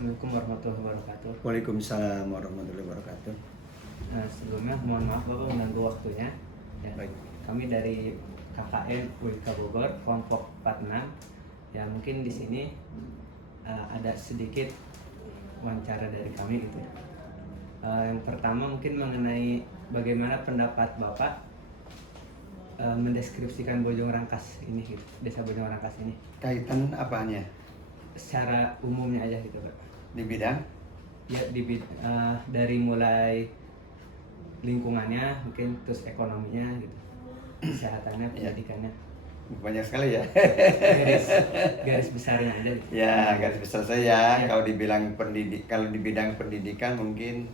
Assalamualaikum warahmatullahi wabarakatuh. Waalaikumsalam warahmatullahi wabarakatuh. Sebelumnya mohon maaf Bapak mengganggu waktunya. Ya, Baik. kami dari KKN UIK Bogor, kelompok 46. Ya mungkin di sini ada sedikit wawancara dari kami gitu. Yang pertama mungkin mengenai bagaimana pendapat Bapak mendeskripsikan Bojong Rangkas ini gitu, Desa Bojong Rangkas ini. Kaitan apanya? Secara umumnya aja gitu Pak. Di bidang? Ya dari mulai lingkungannya mungkin, terus ekonominya gitu, kesehatannya, pendidikannya. Banyak sekali ya. garis besarnya aja gitu. Ya, garis besar saya kalau kalau di bidang pendidikan mungkin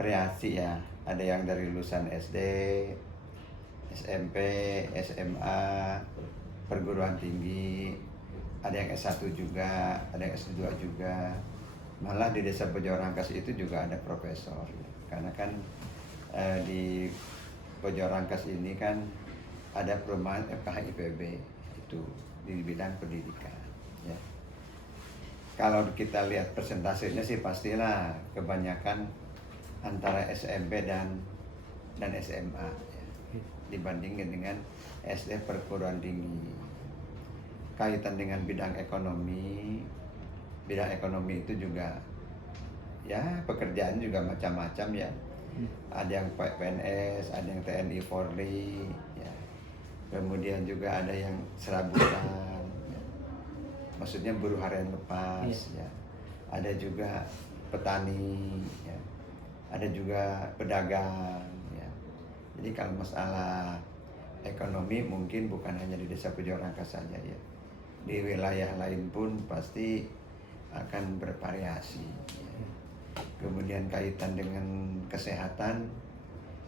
variasi ya. Ada yang dari lulusan SD, SMP, SMA, perguruan tinggi, ada yang S1 juga, ada yang S2 juga. Malah di Desa Bojong Rangkas itu juga ada profesor. Karena kan di Bojong Rangkas ini kan ada perumahan FKH IPB itu di bidang pendidikan. Ya. Kalau kita lihat persentasenya sih pastilah kebanyakan antara SMP dan SMA ya, dibandingkan dengan SD perguruan tinggi. Kaitan dengan bidang ekonomi itu juga ya pekerjaan juga macam-macam ya. Ada yang PNS, ada yang TNI Polri ya. Kemudian juga ada yang serabutan ya. Maksudnya buruh harian lepas ya. Ada juga petani ya. Ada juga pedagang ya. Jadi kalau masalah ekonomi mungkin bukan hanya di Desa Bojong Rangkas saja ya. Di wilayah lain pun pasti akan bervariasi ya. Kemudian kaitan dengan kesehatan,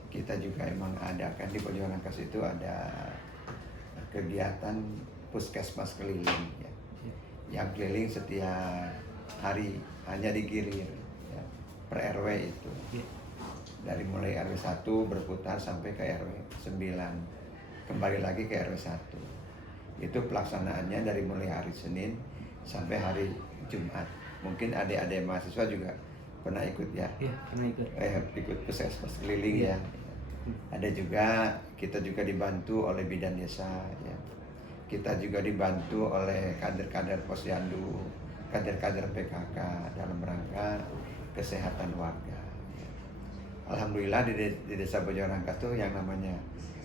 kita juga emang ada kan di Bojong Rangkas itu ada kegiatan puskesmas keliling ya. Yang keliling setiap hari hanya digilir ya, per RW itu. Dari mulai RW 1 berputar sampai ke RW 9, kembali lagi ke RW 1. Itu pelaksanaannya dari mulai hari Senin sampai hari Jumat. Mungkin adik-adik mahasiswa juga pernah ikut ya? Iya, pernah ikut. Ikut puskesmas keliling ya. Ada juga, kita juga dibantu oleh bidan desa ya. Kita juga dibantu oleh kader-kader posyandu, kader-kader PKK dalam rangka kesehatan warga ya. Alhamdulillah di Desa Bojong Rangkas tuh yang namanya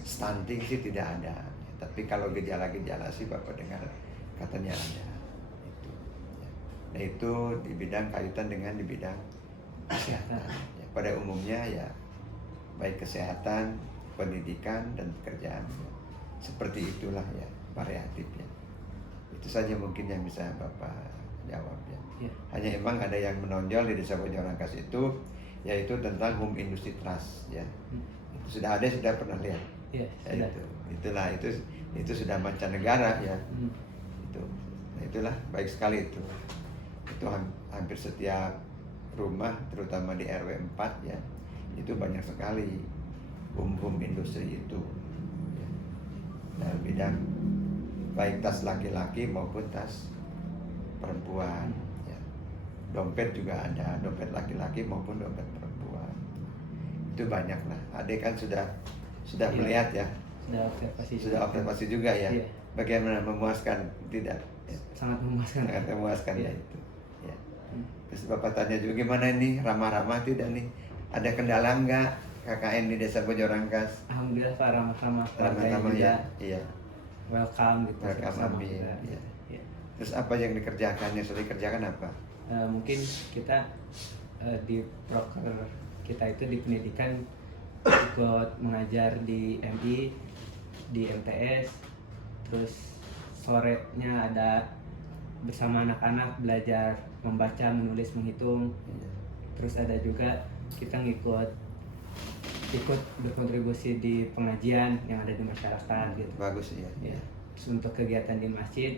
stunting sih tidak ada. Tapi kalau gejala-gejala sih Bapak dengar katanya ada. Itu. Ya. Nah itu di bidang kaitan dengan di bidang kesehatan. Ya. Pada umumnya ya baik kesehatan, pendidikan dan pekerjaan. Ya. Seperti itulah ya variatif ya. Itu saja mungkin yang bisa Bapak jawab ya. Ya. Hanya emang ada yang menonjol di Desa Bojong Rangkas itu yaitu tentang home industry trust ya. Itu sudah ada, sudah pernah lihat. Ya, ya itu sudah mancanegara ya. Itulah baik sekali itu hampir setiap rumah terutama di RW 4 ya itu banyak sekali home industri itu ya. Dalam bidang baik tas laki-laki maupun tas perempuan ya. Dompet juga ada, dompet laki-laki maupun dompet perempuan itu banyak lah. Adik kan sudah melihat ya, sudah observasi juga ya. Iya. Bagaimana, memuaskan tidak? Sangat memuaskan. Sangat memuaskan ya itu. Ya. Terus Bapak tanya juga gimana ini ramah-ramah tidak nih? Ada kendala enggak KKN di Desa Bojong Rangkas? Alhamdulillah Pak, ramah-ramah. Ramah-ramah ya. Iya. Welcome gitu. Welcome amin. Ya. Ya. Terus apa yang dikerjakan? Yang sudah dikerjakan apa? Mungkin kita di proker kita itu di pendidikan ikut mengajar di MI, di MTS, terus sorenya ada bersama anak-anak belajar membaca, menulis, menghitung. Terus ada juga kita ikut berkontribusi di pengajian yang ada di masyarakat gitu. Bagus ya. Ya. Terus untuk kegiatan di masjid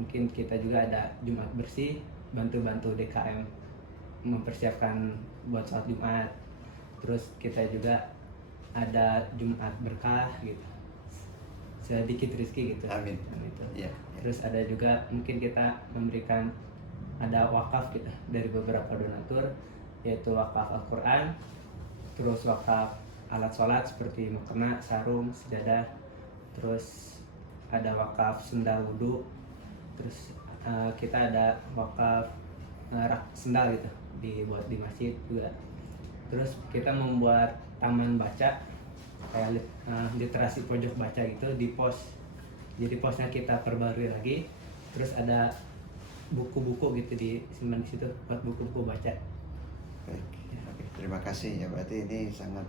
mungkin kita juga ada Jumat bersih, bantu-bantu DKM mempersiapkan buat sholat Jumat. Terus kita juga ada Jumat berkah gitu, sedikit rezeki gitu. Amin. Gitu. Ya, ya. Terus ada juga mungkin kita memberikan ada wakaf gitu dari beberapa donatur, yaitu wakaf Al-Quran, terus wakaf alat sholat seperti mukena, sarung, sejadah, terus ada wakaf sendal wudhu, terus kita ada wakaf rak sendal gitu dibuat di masjid juga. Terus kita membuat taman baca kayak literasi pojok baca gitu di pos. Jadi posnya kita perbarui lagi. Terus ada buku-buku gitu disimpan di situ buat buku-buku baca. Baik, oke, terima kasih ya. Berarti ini sangat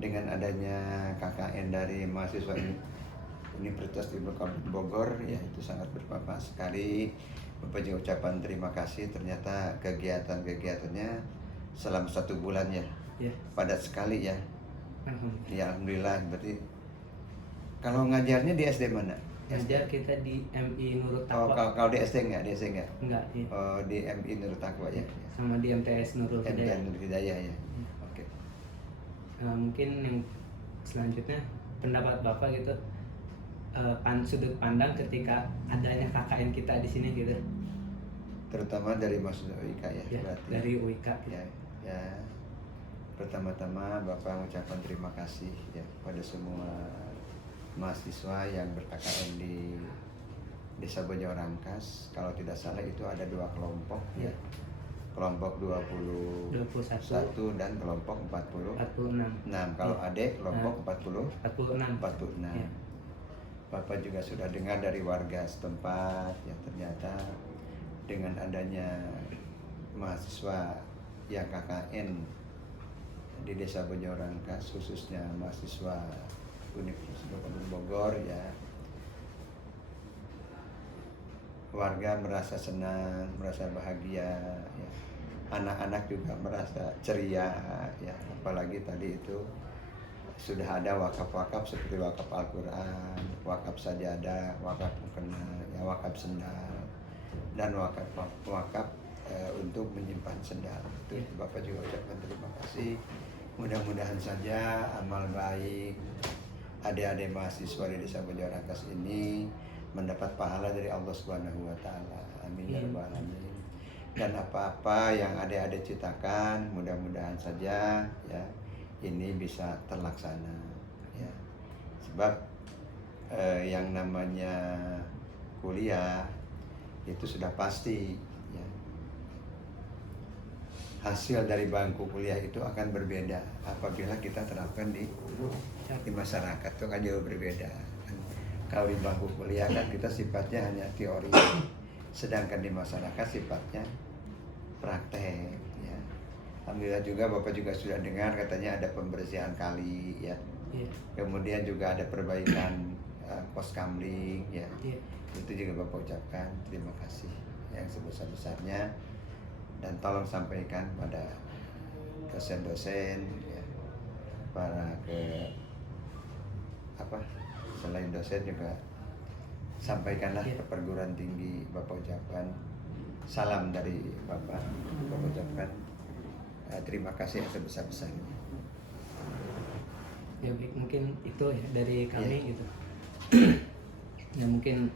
dengan adanya KKN dari mahasiswa Universitas Ibnu Khaldun Bogor ya, itu sangat bermanfaat sekali. Bapak juga ucapan terima kasih. Ternyata kegiatannya selama 1 bulan ya, padat sekali ya. Ya alhamdulillah. Berarti kalau ngajarnya di SD mana? Ngajar kita di MI Nurul Oh, Taqwa. kalau di SD enggak? Di SD enggak? Enggak, iya. Oh, di MI Nurul Taqwa ya. Sama di MTS Nurul Hidayah. Nurul Hidayah ya. Oke. Mungkin yang selanjutnya pendapat Bapak gitu, sudut pandang ketika adanya KKN kita di sini gitu. Terutama dari mahasiswa UIK ya, Ya, berarti. dari UIK. Ya. Pertama-tama Bapak mengucapkan terima kasih ya pada semua mahasiswa yang ber-KKN di Desa Bojo Rangkas. Kalau tidak salah itu ada 2 kelompok ya. Kelompok 21 dan kelompok 46. Kalau adik kelompok 46. Ya. Bapak juga sudah dengar dari warga setempat ya, ternyata dengan adanya mahasiswa yang KKN di Desa Bojo Rangkas, khususnya mahasiswa Universitas Ibnu Khaldun Bogor ya, warga merasa senang, merasa bahagia ya. Anak-anak juga merasa ceria ya, apalagi tadi itu sudah ada wakaf-wakaf seperti wakaf Al-Quran, wakaf sajadah, wakaf mukena, ya, wakaf sendal, dan wakaf untuk menyimpan sendal. Itu Bapak juga ucapkan terima kasih. Mudah-mudahan saja amal baik adik-adik mahasiswa di Desa Bojo Rangkas ini mendapat pahala dari Allah Subhanahu wa taala. Amin ya rabbal alamin. Dan apa-apa yang adik-adik citakan, mudah-mudahan saja ya ini bisa terlaksana ya. Sebab yang namanya kuliah itu sudah pasti ya. Hasil dari bangku kuliah itu akan berbeda apabila kita terapkan di masyarakat, itu kan jauh berbeda. Kalau di bangku kuliah kan kita sifatnya hanya teori, sedangkan di masyarakat sifatnya praktek ya. Alhamdulillah juga Bapak juga sudah dengar katanya ada pembersihan kali ya. Kemudian juga ada perbaikan pos kamling ya. Itu juga Bapak ucapkan terima kasih yang sebesar-besarnya, dan tolong sampaikan pada dosen-dosen ya, para selain dosen juga sampaikanlah ke perguruan tinggi. Bapak ucapkan salam dari Bapak ucapkan terima kasih yang sebesar-besarnya. Ya baik, mungkin itu ya dari kami gitu. Ya mungkin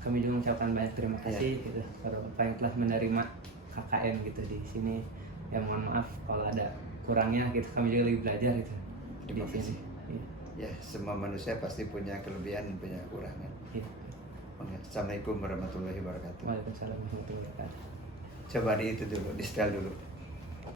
kami juga mengucapkan banyak terima kasih gitu kepada Bapak yang telah menerima KKN gitu di sini. Ya mohon maaf kalau ada kurangnya gitu, kami juga lagi belajar gitu. Terima kasih. Ya, semua manusia pasti punya kelebihan dan punya kekurangan. Assalamualaikum warahmatullahi wabarakatuh. Waalaikumsalam warahmatullahi wabarakatuh. Coba di itu dulu, di setel dulu.